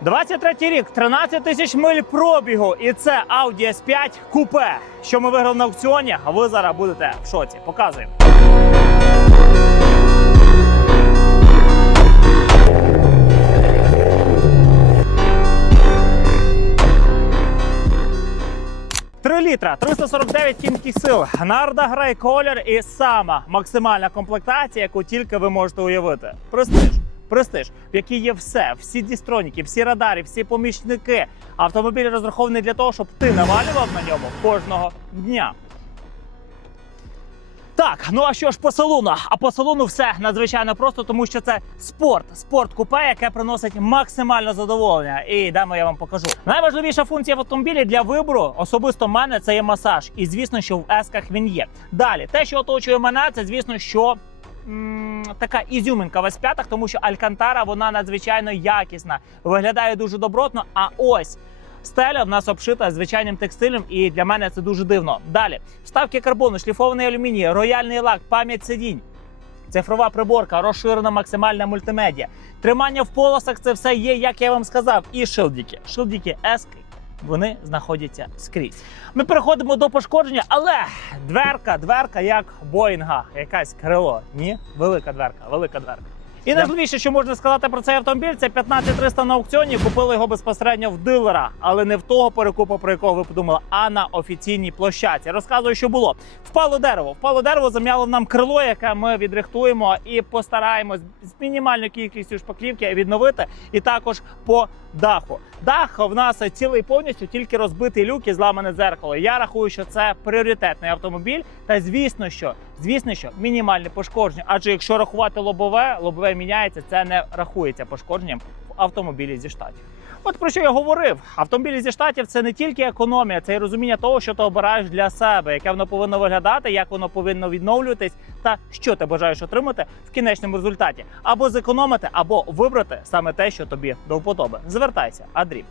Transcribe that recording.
23 рік, 13 тисяч миль пробігу, і це Audi S5 купе. Що ми виграли на аукціоні, а ви зараз будете в шоці. Показуємо. Літра, 349 кінських сил, нарда грай колір і сама максимальна комплектація, яку тільки ви можете уявити. Престиж. Престиж, в якій є все, всі дістроніки, всі радари, всі помічники. Автомобіль розрахований для того, щоб ти навалював на ньому кожного дня. Так, ну а що ж по салону? А по салону все надзвичайно просто, тому що це спорт, спорт купе, яке приносить максимальне задоволення. І йдемо, я вам покажу. Найважливіша функція в автомобілі для вибору особисто мене це є масаж. І звісно, що в есках він є. Далі, те, що оточує мене, це звісно, що. Така ізюминка в S5, тому що Алькантара вона надзвичайно якісна, виглядає дуже добротно. А ось Стеля в нас обшита звичайним текстилем, і для мене це дуже дивно. Далі вставки карбону, шліфований алюміній, рояльний лак, пам'ять сидінь. Цифрова приборка, розширена максимальна мультимедіа. Тримання в полосах це все є, як я вам сказав. І шилдіки. Шилдіки ески. Вони знаходяться скрізь. Ми переходимо до пошкодження, але дверка, дверка як Боїнга, якась крило. Ні, велика дверка, велика дверка. І найголовніше, що можна сказати про цей автомобіль, це 15300 на аукціоні. Купили його безпосередньо в дилера, але не в того перекупу, про якого ви подумали, а на офіційній площадці. Розказую, що було. Впало дерево. Впало дерево, зам'яло нам крило, яке ми відрихтуємо і постараємось з мінімальною кількістю шпаклівки відновити. І також по даху. Дах в нас цілий повністю, тільки розбитий люк і зламане дзеркало. Я рахую, що це пріоритетний автомобіль. Та звісно, що звісно, що мінімальне пошкодження. Адже якщо рахувати лобове, лобове міняється, це не рахується пошкодженням в автомобілі зі штатів. От про що я говорив. Автомобілі зі штатів це не тільки економія, це і розуміння того, що ти обираєш для себе, яке воно повинно виглядати, як воно повинно відновлюватись, та що ти бажаєш отримати в кінечному результаті, або зекономити, або вибрати саме те, що тобі до вподоби. Звертайся, Адріб.